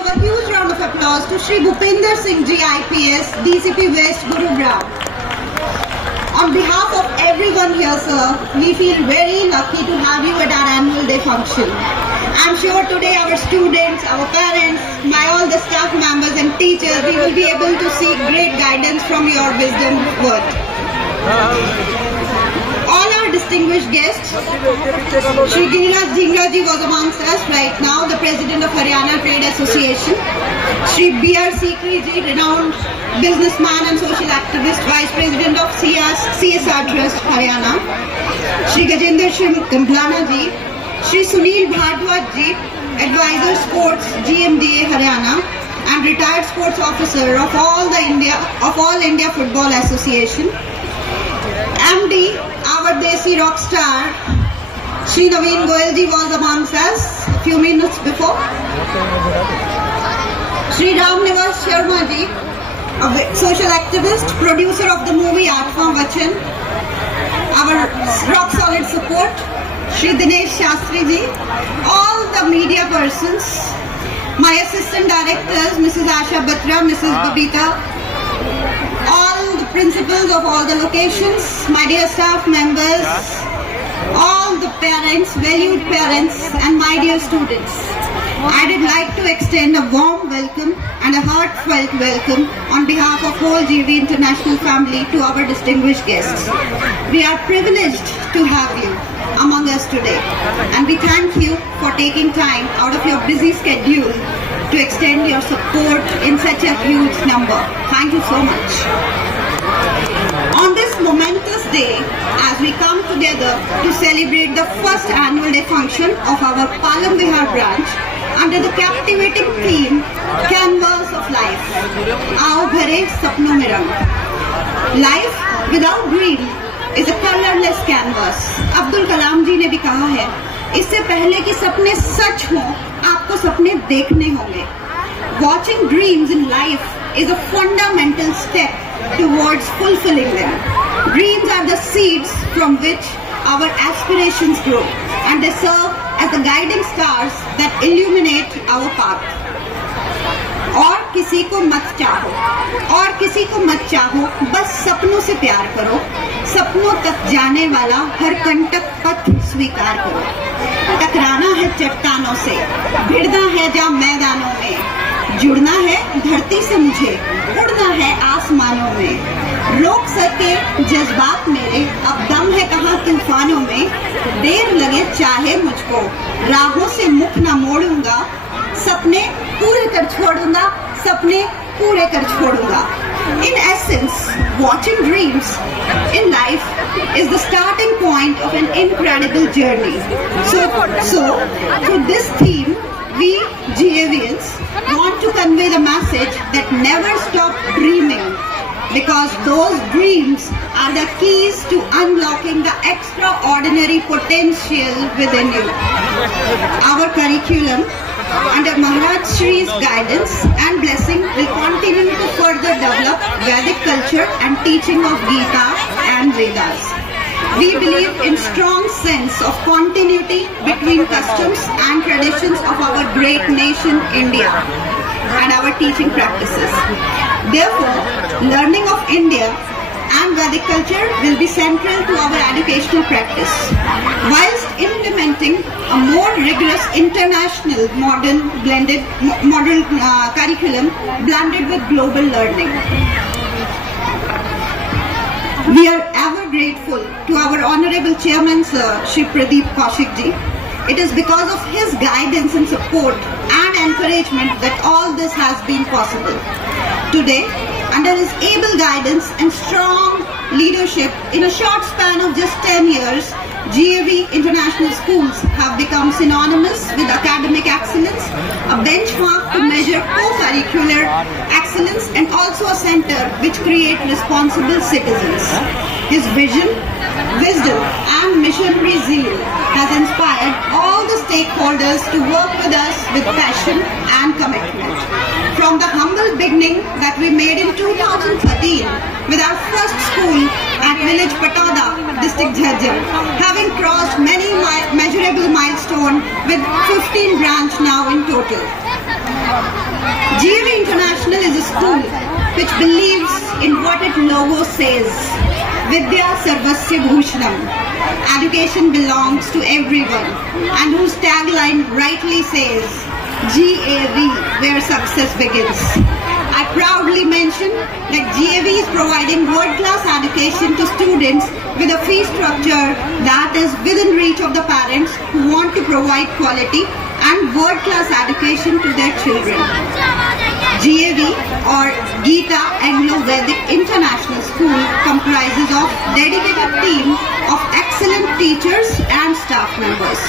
A huge round of applause to Shri Bhupinder Singh Ji IPS, DCP West, Gurugram. On behalf of everyone here, sir, we feel very lucky to have you at our annual day function. I'm sure today our students, our parents, all the staff members and teachers, we will be able to seek great guidance from your wisdom word. All our distinguished guests, Shri Giriraj Dhingra Ji was amongst us right now, the President of Haryana Trade Association. Shri B.R. Sikri Ji, renowned businessman and social activist, Vice President of CSR Trust, Haryana. Shri Gajendra Singh Gamblana Ji, Shri Sunil Bhardwaj Ji, Advisor Sports, GMDA, Haryana, and retired sports officer of All India Football Association. MD, our Desi rock star, Shri Naveen Goyal Ji was amongst us a few minutes before. Shri Ram Nivas Sharma Ji, a social activist, producer of the movie Aatma Vachan, our rock solid support. Shri Dinesh Shastri Ji, all the media persons, my assistant directors, Mrs. Asha Batra, Mrs. Babita, all the principals of all the locations, my dear staff members, all the parents, valued parents, and my dear students. I would like to extend a warm welcome and a heartfelt welcome on behalf of whole GV International family to our distinguished guests. We are privileged to have you among us today, and we thank you for taking time out of your busy schedule to extend your support in such a huge number. Thank you so much. On this momentous day, as we come together to celebrate the first annual day function of our Palam Vihar branch under the captivating theme Canvas of Life, Aao Bhare Sapno Mein Rang. Life without dream is a colorless canvas. Abdul Kalam जी ने भी कहा है, इससे पहले कि सपने सच हों, आपको सपने देखने होंगे. Watching dreams in life is a fundamental step towards fulfilling them. Dreams are the seeds from which our aspirations grow, and they serve as the guiding stars that illuminate our path. और किसी को मत चाहो, बस सपनों से प्यार करो. सपनों तक जाने वाला हर कंटक पथ स्वीकार करो. टकराना है चट्टानों से, भिड़ना है जहाँ मैदानों में, जुड़ना है धरती से मुझे, उड़ना है आसमानों में. रोक सके जज्बात मेरे, अब दम है कहाँ तूफानों में. देर लगे चाहे मुझको, राहों से मुख न मोड़ूंगा. सपने पूरे कर छोड़ूंगा, सपने पूरे कर छोड़ूंगा. In essence, watching dreams in life is the starting point of an incredible journey. So through this theme, we GAVians want to convey the message that never stop dreaming, because those dreams are the keys to unlocking the extraordinary potential within you. Our curriculum, under Maharaj Shri's guidance and blessing, will continue to further develop Vedic culture and teaching of Gita and Vedas. We believe in strong sense of continuity between customs and traditions of our great nation India and our teaching practices. Therefore, learning of India and Vedic culture will be central to our educational practice, whilst implementing a more rigorous international model curriculum blended with global learning. We are ever grateful to our Honorable Chairman Sir, Shri Pradeep Kaushik Ji. It is because of his guidance and support and encouragement that all this has been possible. Today, under his able guidance and strong leadership, in a short span of just 10 years, GAV International Schools have become synonymous with academic excellence, a benchmark to measure co-curricular excellence, and also a center which creates responsible citizens. His vision, wisdom and missionary zeal has inspired all the stakeholders to work with us with passion and commitment. From the humble beginning that we made in 2013 with our first school at village Patada, district Jhajjar, having crossed many measurable milestones with 15 branches now in total. school which believes in what its logo says, Vidya Sarvasya Bhushanam. Education belongs to everyone, and whose tagline rightly says, GAV, where success begins. I proudly mention that GAV is providing world-class education to students with a fee structure that is within reach of the parents who want to provide quality and world-class education to their children. GAV or Gita Anglo-Vedic International School comprises of dedicated team of excellent teachers and staff members.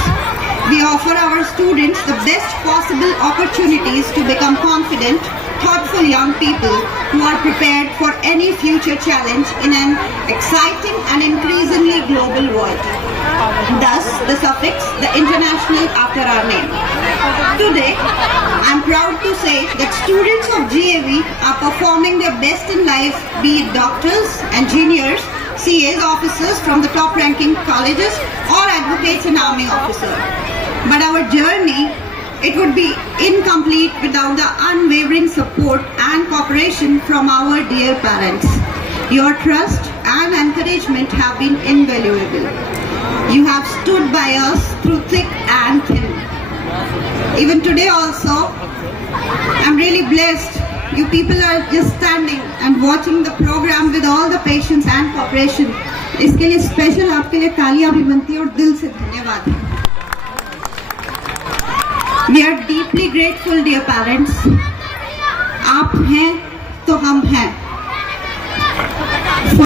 We offer our students the best possible opportunities to become confident, thoughtful young people who are prepared for any future challenge in an exciting and increasingly global world. Thus, the suffix, the international, after our name. Today, I am proud to say that students of GAV are performing their best in life, be it doctors, engineers, CAs, officers from the top-ranking colleges, or advocates and army officers. But our journey, it would be incomplete without the unwavering support and cooperation from our dear parents. Your trust and encouragement have been invaluable. You have stood by us through thick and thin. Even today also, I'm really blessed. You people are just standing and watching the program with all the patience and cooperation. इसके लिए special आपके लिए तालियां भी बनती है और दिल से धन्यवाद है. We are deeply grateful, dear parents. आप हैं तो हम हैं.